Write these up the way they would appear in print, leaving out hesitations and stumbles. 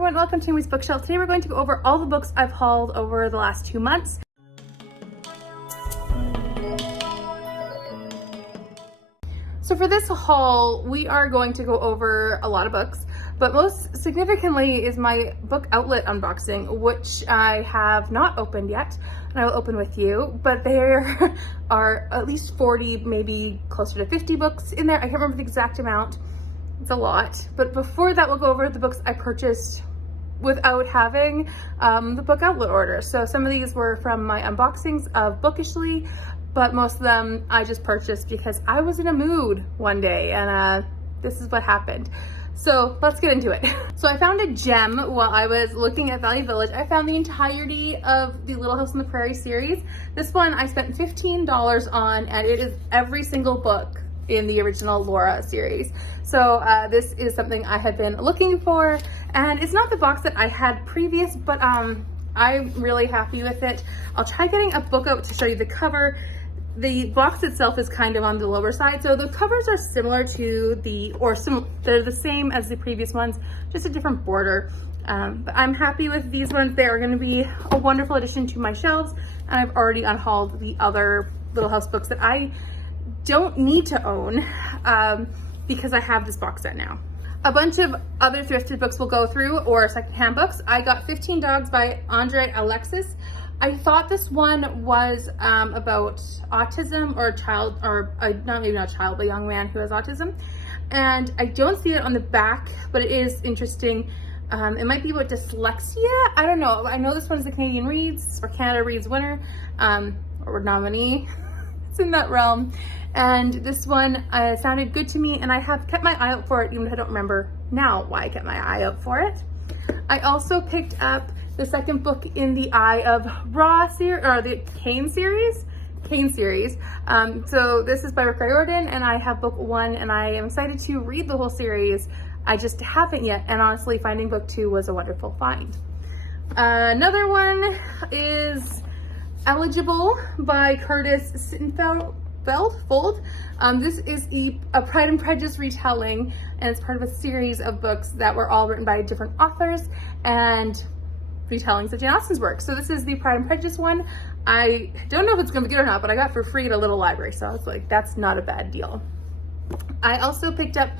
everyone, welcome to Amy's Bookshelf. Today we're going to go over all the books I've hauled over the last 2 months. So for this haul, we are going to go over a lot of books, but most significantly is my book outlet unboxing, which I have not opened yet, and I will open with you, but there are at least 40, maybe closer to 50 books in there. I can't remember the exact amount. It's a lot, but before that, we'll go over the books I purchased without having the book outlet order. So some of these were from my unboxings of Bookishly, but most of them I just purchased because I was in a mood one day, and this is what happened. So let's get into it. So I found a gem while I was looking at Value Village. I found the entirety of the Little House on the Prairie series. This one I spent $15 on, and it is every single book in the original Laura series. So this is something I had been looking for, and it's not the box that I had previous, but I'm really happy with it. I'll try getting a book out to show you the cover. The box itself is kind of on the lower side, so the covers are similar to they're the same as the previous ones, just a different border. But I'm happy with these ones. They are going to be a wonderful addition to my shelves, and I've already unhauled the other Little House books that I don't need to own because I have this box set now. A bunch of other thrifted books we'll go through, or secondhand books. I got 15 Dogs by Andre Alexis. I thought this one was about autism, or a child, or maybe not a child, but a young man who has autism. And I don't see it on the back, but it is interesting. It might be about dyslexia. I don't know. I know this one is the Canadian Reads, or Canada Reads winner, or nominee. It's in that realm. And this one sounded good to me, and I have kept my eye out for it, even if I don't remember now why I kept my eye out for it. I also picked up the second book in the Eye of Ra series, or the Kane series. So this is by Rick Riordan, and I have book 1, and I am excited to read the whole series. I just haven't yet, and honestly, finding book 2 was a wonderful find. Another one is Eligible by Curtis Sittenfeld. This is a Pride and Prejudice retelling, and it's part of a series of books that were all written by different authors and retellings of Jane Austen's work. So this is the Pride and Prejudice one. I don't know if it's going to be good or not, but I got it for free at a little library, so I was like, that's not a bad deal. I also picked up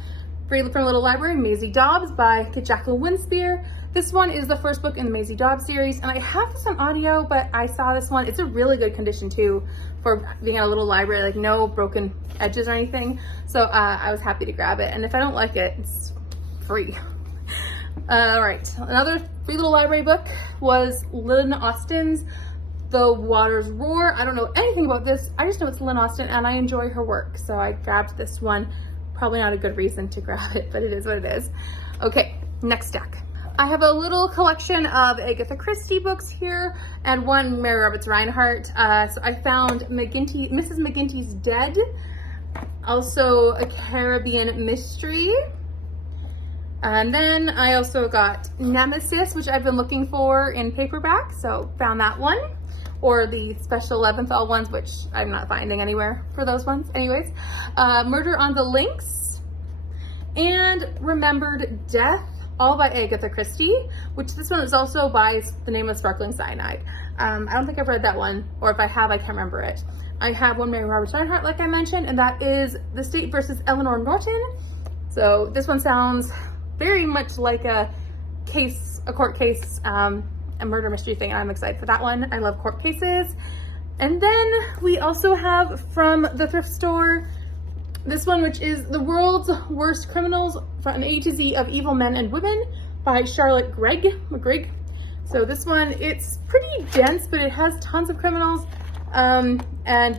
from a little library, Maisie Dobbs by Jacqueline Winspear. This one is the first book in the Maisie Dobbs series, and I have this on audio, but I saw this one. It's a really good condition too for being at a little library, like no broken edges or anything. So I was happy to grab it, and if I don't like it, it's free. All right, another free little library book was Lynn Austen's The Waters Roar. I don't know anything about this. I just know it's Lynn Austen, and I enjoy her work, so I grabbed this one. Probably not a good reason to grab it, but it is what it is. Okay, next stack. I have a little collection of Agatha Christie books here, and one Mary Roberts Reinhardt. So I found Mrs. McGinty's Dead, also A Caribbean Mystery. And then I also got Nemesis, which I've been looking for in paperback, so found that one. Or the special Leventhal ones, which I'm not finding anywhere for those ones. Anyways, Murder on the Links, and Remembered Death, all by Agatha Christie, which this one is also by The Name of Sparkling Cyanide. I don't think I've read that one, or if I have, I can't remember it. I have one Mary Roberts Reinhardt, like I mentioned, and that is The State versus Eleanor Norton. So this one sounds very much like a court case, a murder mystery thing, and I'm excited for that one. I love court cases. And then we also have from the thrift store this one, which is The World's Worst Criminals from A to Z of Evil Men and Women by Charlotte McGrigg. So this one, it's pretty dense, but it has tons of criminals and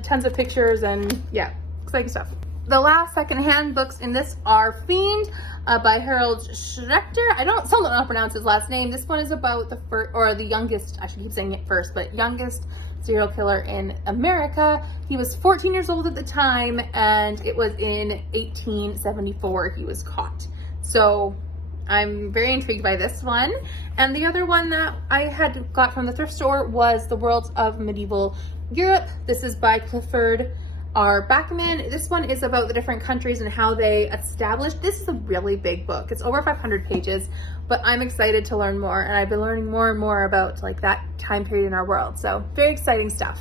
tons of pictures, and yeah, exciting stuff. The last secondhand books in this are Fiend by Harold Schrechter. I don't know how to pronounce his last name. This one is about the youngest, I should keep saying it first, but youngest serial killer in America. He was 14 years old at the time, and it was in 1874 he was caught. So I'm very intrigued by this one. And the other one that I had got from the thrift store was The Worlds of Medieval Europe. This is by Clifford are Backman. This one is about the different countries and how they established. This is a really big book. It's over 500 pages, but I'm excited to learn more, and I've been learning more and more about like that time period in our world. So very exciting stuff.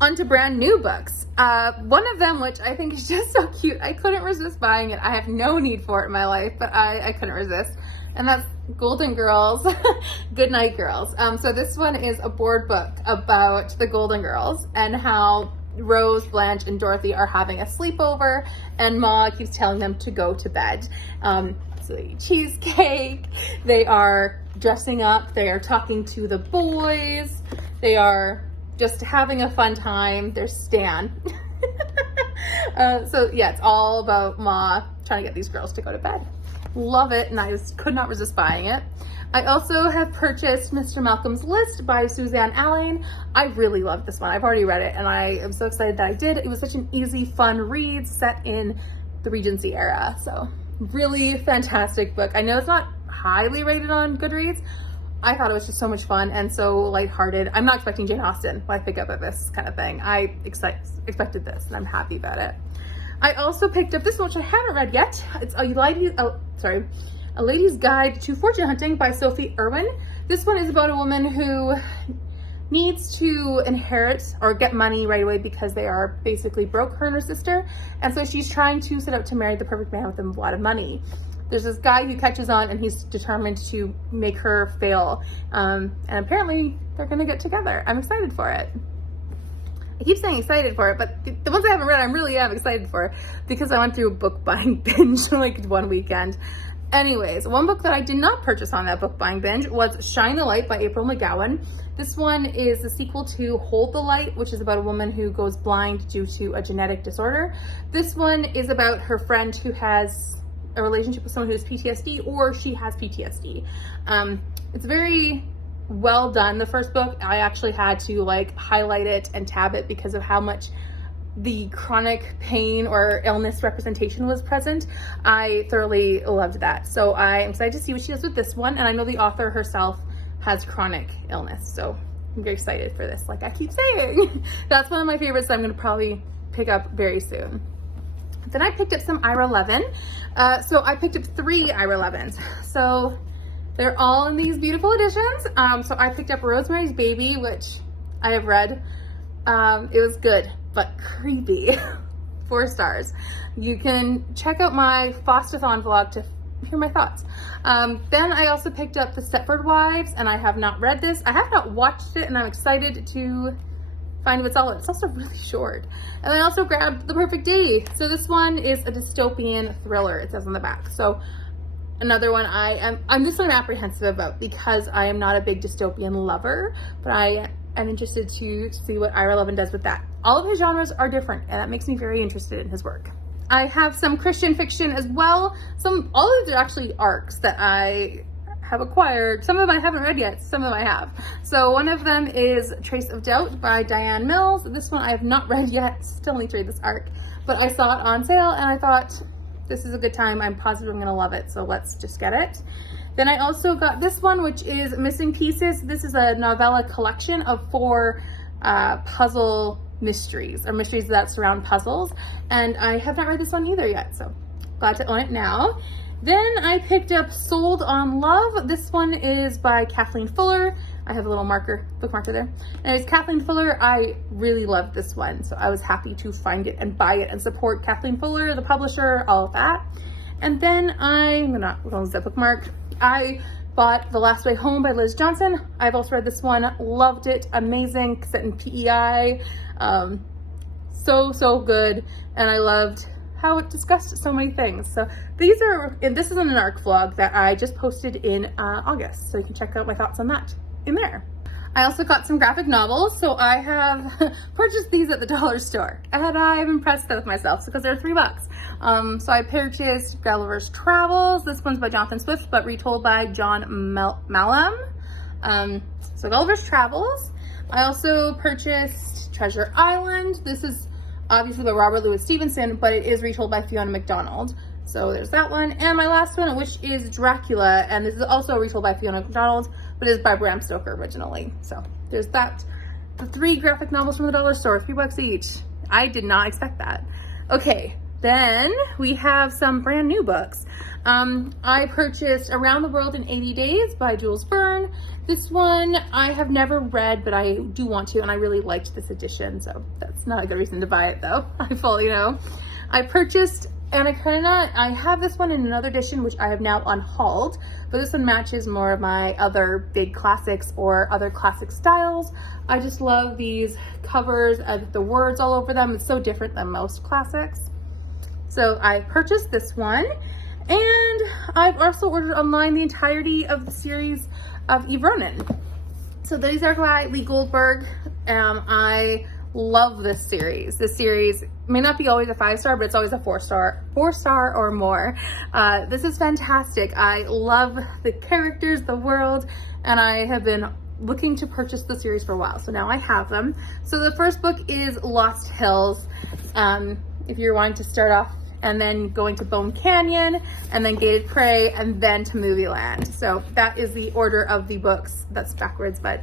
On to brand new books. One of them, which I think is just so cute, I couldn't resist buying it. I have no need for it in my life, but I couldn't resist. And that's Golden Girls, Good Night Girls. So this one is a board book about the Golden Girls and how Rose, Blanche, and Dorothy are having a sleepover, and Ma keeps telling them to go to bed. So they eat cheesecake, they are dressing up, they are talking to the boys, they are just having a fun time. There's Stan. So yeah, it's all about Ma trying to get these girls to go to bed. Love it, and I just could not resist buying it. I also have purchased Mr. Malcolm's List by Suzanne Allain. I really love this one. I've already read it, and I am so excited that I did. It was such an easy, fun read set in the Regency era. So really fantastic book. I know it's not highly rated on Goodreads. I thought it was just so much fun and so lighthearted. I'm not expecting Jane Austen when I pick up at this kind of thing. I expected this, and I'm happy about it. I also picked up this one, which I haven't read yet. It's A Lady's Guide to Fortune Hunting by Sophie Irwin. This one is about a woman who needs to inherit or get money right away because they are basically broke, her and her sister. And so she's trying to set out to marry the perfect man with a lot of money. There's this guy who catches on, and he's determined to make her fail. And apparently they're gonna get together. I'm excited for it. I keep saying excited for it, but the ones I haven't read, I really am excited for because I went through a book buying binge like one weekend. Anyways, one book that I did not purchase on that book buying binge was Shine the Light by April McGowan. This one is the sequel to Hold the Light, which is about a woman who goes blind due to a genetic disorder. This one is about her friend who has a relationship with someone who has PTSD, or she has PTSD. It's very well done. The first book, I actually had to like highlight it and tab it because of how much the chronic pain or illness representation was present. I thoroughly loved that. So I am excited to see what she does with this one. And I know the author herself has chronic illness. So I'm very excited for this. Like I keep saying, that's one of my favorites that I'm going to probably pick up very soon. Then I picked up some Ira Levin. So I picked up 3 Ira Levins. So they're all in these beautiful editions. So I picked up Rosemary's Baby, which I have read. It was good, but creepy. 4 stars. You can check out my Fostathon vlog to hear my thoughts. Then I also picked up The Stepford Wives, and I have not read this. I have not watched it, and I'm excited to find what's all. It's also really short. And I also grabbed The Perfect Day. So this one is a dystopian thriller, it says on the back. So another one I'm this one apprehensive about because I am not a big dystopian lover, but I am interested to see what Ira Levin does with that. All of his genres are different, and that makes me very interested in his work. I have some Christian fiction as well. All of these are actually arcs that I have acquired. Some of them I haven't read yet, some of them I have. So one of them is Trace of Doubt by Diane Mills. This one I have not read yet, still need to read this arc, but I saw it on sale and I thought this is a good time. I'm positive I'm gonna love it, so let's just get it. Then I also got this one, which is Missing Pieces. This is a novella collection of 4 puzzle mysteries, or mysteries that surround puzzles, and I have not read this one either yet, so glad to own it now. Then I picked up Sold on Love. This one is by Kathleen Fuller. I have a little book marker there. And it's Kathleen Fuller. I really loved this one, so I was happy to find it and buy it and support Kathleen Fuller, the publisher, all of that. And then I'm gonna close that bookmark. I bought The Last Way Home by Liz Johnson. I've also read this one, loved it, amazing, set in PEI. So good, and I loved how it discussed so many things. So this is an ARC vlog that I just posted in August, so you can check out my thoughts on that in there. I also got some graphic novels, so I have purchased these at the dollar store, and I'm impressed with myself because they're $3. So I purchased Gulliver's Travels. This one's by Jonathan Swift, but retold by John Mallam. So Gulliver's Travels. I also purchased Treasure Island. This is obviously by Robert Louis Stevenson, but it is retold by Fiona MacDonald. So there's that one. And my last one, which is Dracula, and this is also retold by Fiona MacDonald, but it is by Bram Stoker originally. So there's that. The 3 graphic novels from the dollar store, $3 each. I did not expect that. Okay, then we have some brand new books. I purchased Around the World in 80 Days by Jules Verne. This one I have never read, but I do want to, and I really liked this edition, so that's not a good reason to buy it though. I fully know. I purchased Anna Karenina. I have this one in another edition, which I have now unhauled, but this one matches more of my other big classics or other classic styles. I just love these covers and the words all over them. It's so different than most classics. So I purchased this one, and I've also ordered online the entirety of the series of Eve Ronin. So these are by Lee Goldberg. I love this series. This series may not be always a 5-star, but it's always a 4-star or more. This is fantastic. I love the characters, the world, and I have been looking to purchase the series for a while, so now I have them. So the first book is Lost Hills. If you're wanting to start off and then going to Bone Canyon and then Gated Prey and then to Movie Land. So that is the order of the books. That's backwards, but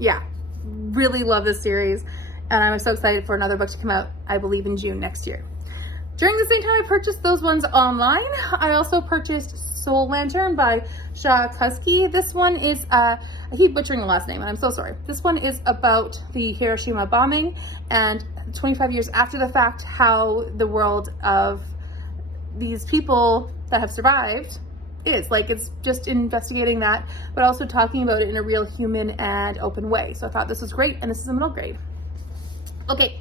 yeah, really love this series. And I'm so excited for another book to come out, I believe in June next year. During the same time I purchased those ones online, I also purchased Soul Lantern by Shah Kuski. This one is, I keep butchering the last name and I'm so sorry. This one is about the Hiroshima bombing and 25 years after the fact, how the world of these people that have survived is. Like, it's just investigating that, but also talking about it in a real human and open way. So I thought this was great, and this is a middle grade. Okay,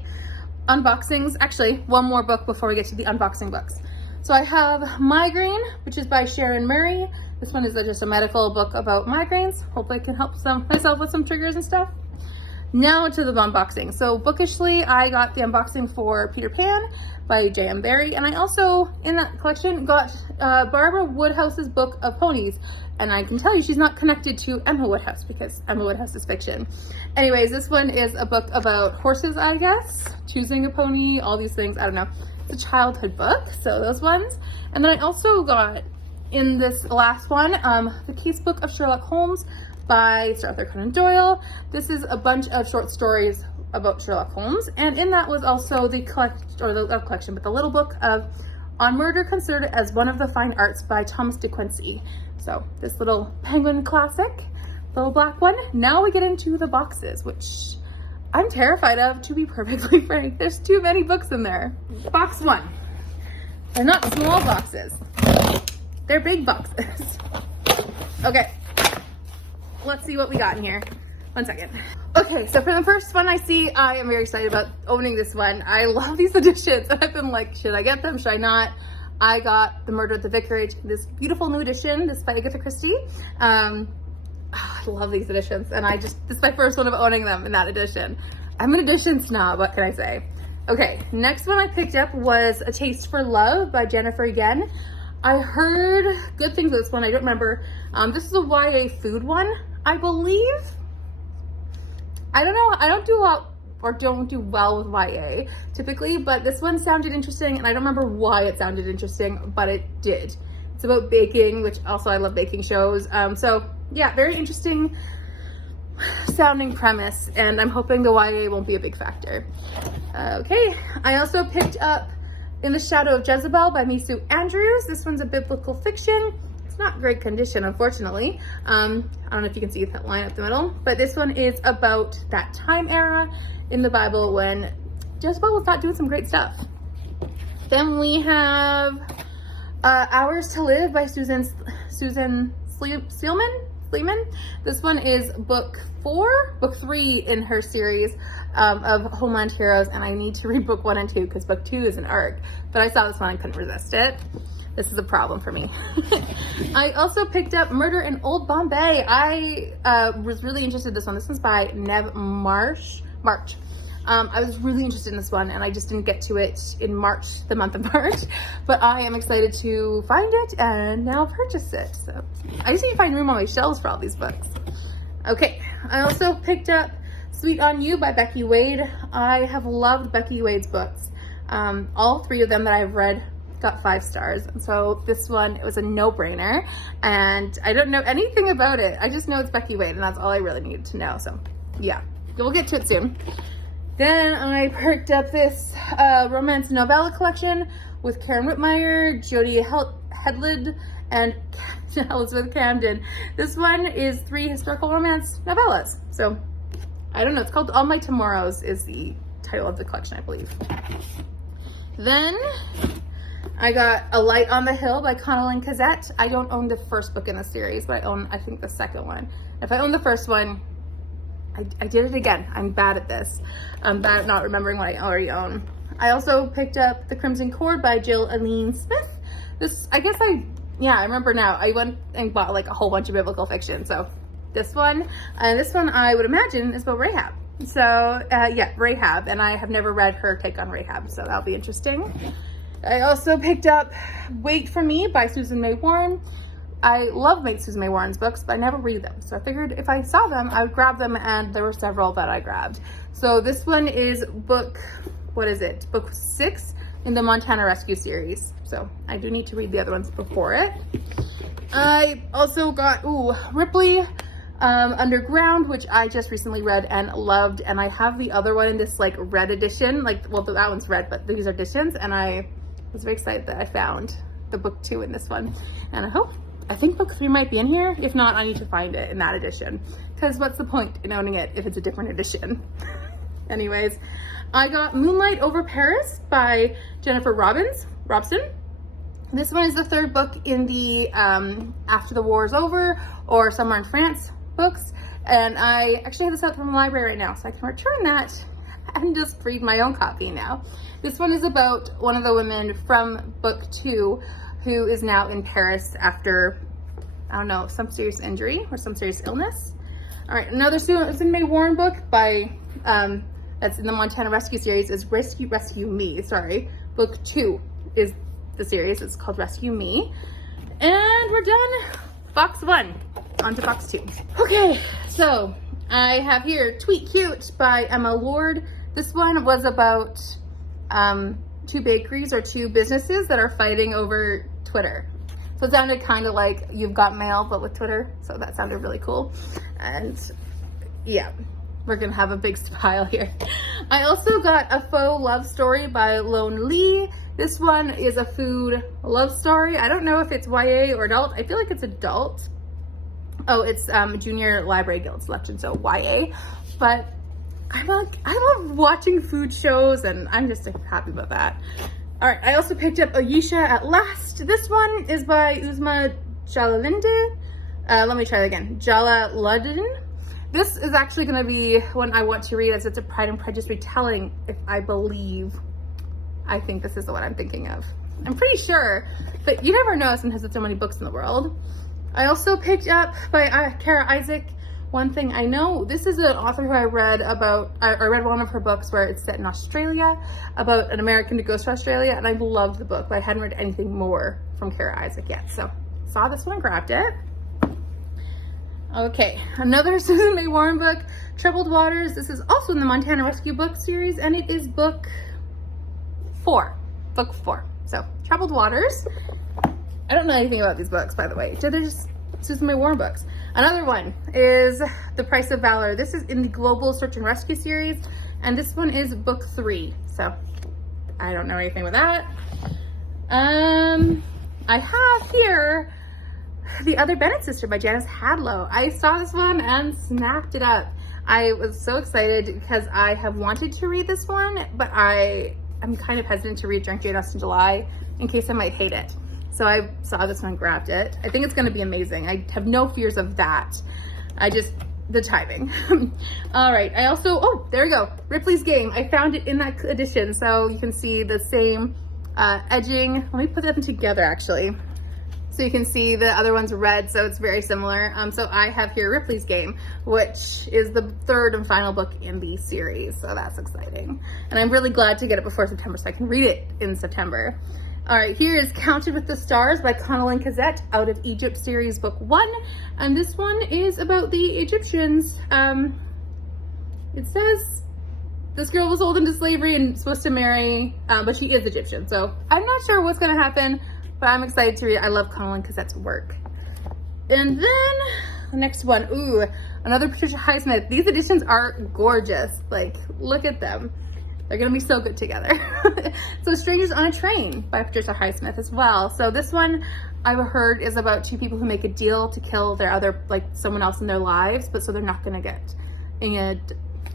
unboxings. Actually, one more book before we get to the unboxing books. So I have Migraine, which is by Sharon Murray. This one is just a medical book about migraines. Hopefully I can help myself with some triggers and stuff. Now to the unboxing. So bookishly, I got the unboxing for Peter Pan by J.M. Barrie, and I also, in that collection, got Barbara Woodhouse's book of ponies, and I can tell you she's not connected to Emma Woodhouse because Emma Woodhouse is fiction. Anyways, this one is a book about horses, I guess, choosing a pony, all these things, I don't know. It's a childhood book, so those ones. And then I also got, in this last one, the Casebook of Sherlock Holmes by Sir Arthur Conan Doyle. This is a bunch of short stories about Sherlock Holmes, and in that was also the the little book of On Murder Considered as One of the Fine Arts by Thomas de Quincey. So this little penguin classic, little black one. Now we get into the boxes, which I'm terrified of, to be perfectly frank. There's too many books in there. Box one. They're not small boxes. They're big boxes. Okay. Let's see what we got in here. One second. Okay, so for the first one I see, I am very excited about owning this one. I love these editions, and I've been like, should I get them? Should I not? I got The Murder at the Vicarage, this beautiful new edition. This is by Agatha Christie. I love these editions, and this is my first one of owning them in that edition. I'm an edition snob, what can I say? Okay, next one I picked up was A Taste for Love by Jennifer Yen. I heard good things of this one. I don't remember. This is a YA food one, I believe. I don't know. I don't do a lot or don't do well with YA typically, but this one sounded interesting, and I don't remember why it sounded interesting, but it did. It's about baking, which also I love baking shows. So yeah, very interesting sounding premise, and I'm hoping the YA won't be a big factor. Okay, I also picked up In the Shadow of Jezebel by Misu Andrews. This one's a biblical fiction. It's not great condition, unfortunately. I don't know if you can see that line up the middle, but this one is about that time era in the Bible when Jezebel was not doing some great stuff. Then we have Hours to Live by Susan Sleeman. This one is book 3 in her series of Homeland Heroes, and I need to read book 1 and 2 because book 2 is an arc, but I saw this one and couldn't resist it. This is a problem for me. I also picked up Murder in Old Bombay. I was really interested in this one. This one's by Nev March. I was really interested in this one, and I just didn't get to it in March, the month of March, but I am excited to find it and now purchase it. So I just need to find room on my shelves for all these books. Okay, I also picked up Sweet on You by Becky Wade. I have loved Becky Wade's books. All 3 of them that I've read got 5 stars. And so this one, it was a no-brainer, and I don't know anything about it. I just know it's Becky Wade, and that's all I really needed to know. So yeah, we'll get to it soon. Then I picked up this romance novella collection with Karen Whitmire, Jodie Hedlund, and Elizabeth Camden. This one is 3 historical romance novellas. So, I don't know, it's called All My Tomorrows is the title of the collection, I believe. Then, I got A Light on the Hill by Connell Cassette. I don't own the first book in the series, but I own, I think, the second one. If I own the first one, I did it again. I'm bad at this. I'm bad at not remembering what I already own. I also picked up The Crimson Cord by Jill Aline Smith. This, I guess I remember now. I went and bought like a whole bunch of biblical fiction. So this one, and this one I would imagine is about Rahab. So yeah, Rahab, and I have never read her take on Rahab, so that'll be interesting. I also picked up Wait For Me by Susan May Warren. I love Susan May Warren's books, but I never read them. So I figured if I saw them, I would grab them, and there were several that I grabbed. So this one is book, what is it? Book 6 in the Montana Rescue series. So I do need to read the other ones before it. I also got, Ripley Underground, which I just recently read and loved. And I have the other one in this like red edition, like, well, that one's red, but these are editions. And I was very excited that I found the book 2 in this one. And I think book 3 might be in here. If not, I need to find it in that edition. Because what's the point in owning it if it's a different edition? Anyways, I got Moonlight Over Paris by Jennifer Robson. This one is the 3rd book in the After the War is Over or Somewhere in France books. And I actually have this out from the library right now, so I can return that and just read my own copy now. This one is about one of the women from book 2 who is now in Paris after, I don't know, some serious injury or some serious illness. All right, another Susan May Warren book by, that's in the Montana Rescue series is Rescue Me, sorry. Book 2 is the series, it's called Rescue Me. And we're done. Box 1, on to box 2. Okay, so I have here Tweet Cute by Emma Lord. This one was about 2 bakeries or 2 businesses that are fighting over Twitter. So it sounded kind of like You've Got Mail, but with Twitter. So that sounded really cool. And yeah, we're gonna have a big pile here. I also got A Faux Love Story by Lone Lee. This one is a food love story. I don't know if it's YA or adult. I feel like it's adult. Oh, it's Junior Library Guild selection, so YA. But I love watching food shows, and I'm just happy about that. All right, I also picked up Ayesha at Last. This one is by Uzma Jalaluddin. Let me try it again. Jalaluddin. This is actually going to be one I want to read, as it's a Pride and Prejudice retelling, if I think this is the one I'm thinking of. I'm pretty sure, but you never know since there's so many books in the world. I also picked up by Kara Isaac, One Thing I Know. This is an author who I read about. I read one of her books where it's set in Australia, about an American who goes to Australia, and I loved the book, but I hadn't read anything more from Kara Isaac yet. So saw this one, grabbed it. Okay, another Susan May Warren book, Troubled Waters. This is also in the Montana Rescue book series, and it is book 4. Book 4. So, Troubled Waters. I don't know anything about these books, by the way. They're just Susan May Warren books. Another one is The Price of Valor. This is in the Global Search and Rescue series, and this one is book 3. So, I don't know anything with that. I have here The Other Bennett Sister by Janice Hadlow. I saw this one and snapped it up. I was so excited because I have wanted to read this one, but I'm kind of hesitant to read Drink Jane Austen July in case I might hate it. So I saw this one and grabbed it. I think it's going to be amazing. I have no fears of that. The timing. All right. I also, there we go. Ripley's Game. I found it in that edition. So you can see the same edging. Let me put them together actually. So you can see the other one's red, so it's very similar. So I have here Ripley's Game, which is the 3rd and final book in the series. So that's exciting. And I'm really glad to get it before September so I can read it in September. All right, here is Counted with the Stars by Connell Cassette, Out of Egypt series book 1. And this one is about the Egyptians. It says this girl was sold into slavery and supposed to marry, but she is Egyptian. So I'm not sure what's gonna happen, but I'm excited to read it. I love Connell Cassette's work. And then next one. Ooh, another Patricia Highsmith. These editions are gorgeous. Like, look at them. They're gonna be so good together. So Strangers on a Train by Patricia Highsmith as well. So this one I've heard is about two people who make a deal to kill their other, like someone else in their lives, but so they're not gonna get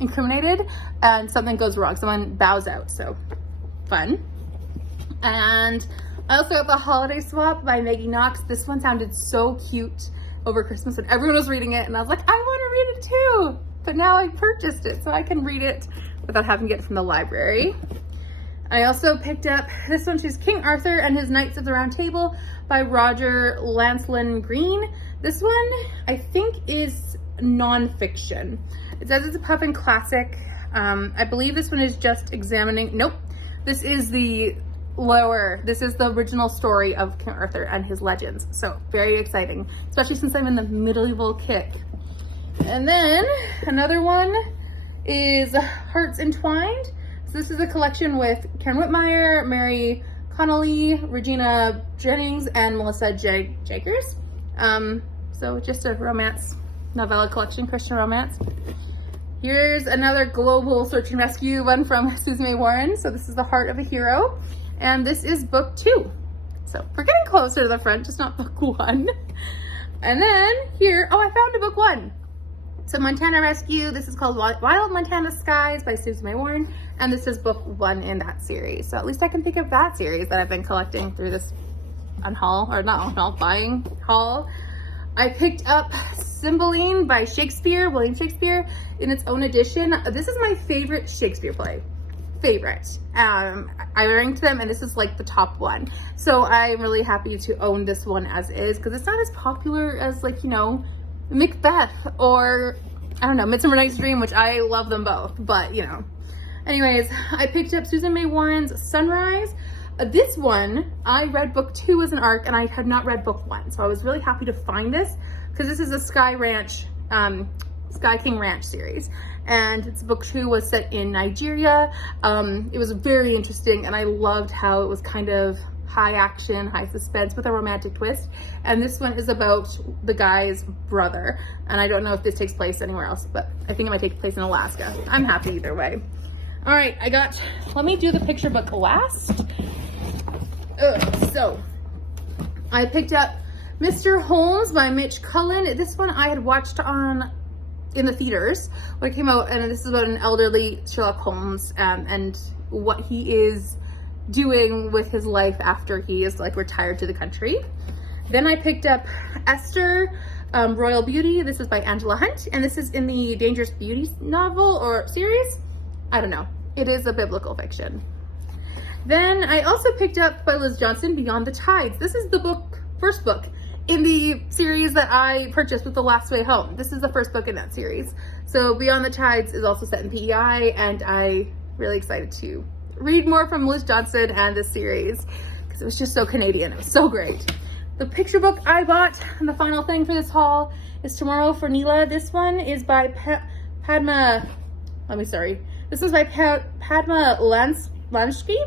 incriminated, and something goes wrong. Someone bows out, so fun. And I also got The Holiday Swap by Maggie Knox. This one sounded so cute over Christmas and everyone was reading it and I was like, I want to read it too. But now I purchased it so I can read it without having to get it from the library. I also picked up this one, she's King Arthur and His Knights of the Round Table by Roger Lancelin Green. This one I think is non-fiction. It says it's a Puffin classic. I believe this one is just examining, nope, this is the original story of King Arthur and his legends. So very exciting, especially since I'm in the medieval kick. And then another one is Hearts Entwined. So this is a collection with Karen Whitmire, Mary Connolly, Regina Jennings, and Melissa Jagers. So just a romance novella collection, Christian romance. Here's another global search and rescue one from Susan May Warren. So this is The Heart of a Hero. And this is book 2. So we're getting closer to the front, just not book 1. And then here, oh, I found a book 1. So Montana Rescue, this is called Wild Montana Skies by Susan May Warren. And this is book 1 in that series. So at least I can think of that series that I've been collecting through this buying haul. I picked up Cymbeline by William Shakespeare in its own edition. This is my favorite Shakespeare play. I ranked them and this is like the top one. So I'm really happy to own this one as is because it's not as popular as, like, you know, Macbeth or, I don't know, Midsummer Night's Dream, which I love them both, but you know. Anyways, I picked up Susan May Warren's Sunrise. This one, I read book 2 as an ARC and I had not read book 1. So I was really happy to find this because this is a Sky King Ranch series. And its book 2 was set in Nigeria. It was very interesting and I loved how it was kind of high action, high suspense with a romantic twist. And this one is about the guy's brother. And I don't know if this takes place anywhere else, but I think it might take place in Alaska. I'm happy either way. All right, let me do the picture book last. So I picked up Mr. Holmes by Mitch Cullen. This one I had watched in the theaters when it came out, and this is about an elderly Sherlock Holmes and what he is doing with his life after he is like retired to the country. Then I picked up Esther, Royal Beauty. This is by Angela Hunt, and this is in the Dangerous Beauty novel or series. I don't know. It is a biblical fiction. Then I also picked up by Liz Johnson, Beyond the Tides. This is the first book in the series that I purchased with The Last Way Home. This is the first book in that series. So Beyond the Tides is also set in PEI, and I'm really excited to read more from Liz Johnson and this series because it was just so Canadian. It was so great. The picture book I bought, and the final thing for this haul, is Tomorrow for Neela. This one is by Padma Lansky.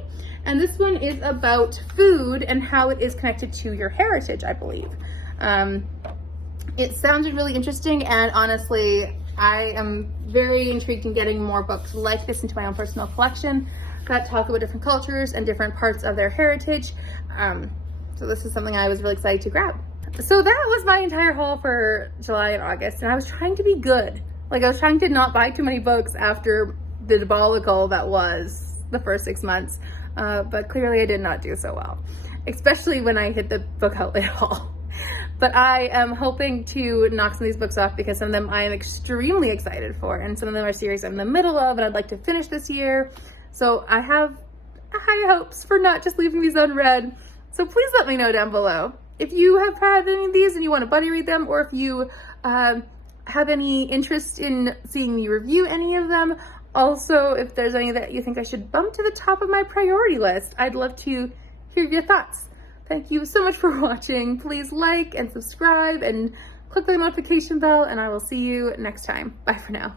And this one is about food and how it is connected to your heritage, I believe. It sounded really interesting, and honestly, I am very intrigued in getting more books like this into my own personal collection that talk about different cultures and different parts of their heritage. So this is something I was really excited to grab. So that was my entire haul for July and August, and I was trying to be good. Like, I was trying to not buy too many books after the debacle that was the first 6 months. But clearly I did not do so well, especially when I hit the book outlet haul. But I am hoping to knock some of these books off because some of them I am extremely excited for, and some of them are series I'm in the middle of and I'd like to finish this year. So I have high hopes for not just leaving these unread. So please let me know down below if you have had any of these and you want to buddy read them, or if you have any interest in seeing me review any of them. Also, if there's any that you think I should bump to the top of my priority list, I'd love to hear your thoughts. Thank you so much for watching. Please like and subscribe and click the notification bell, and I will see you next time. Bye for now.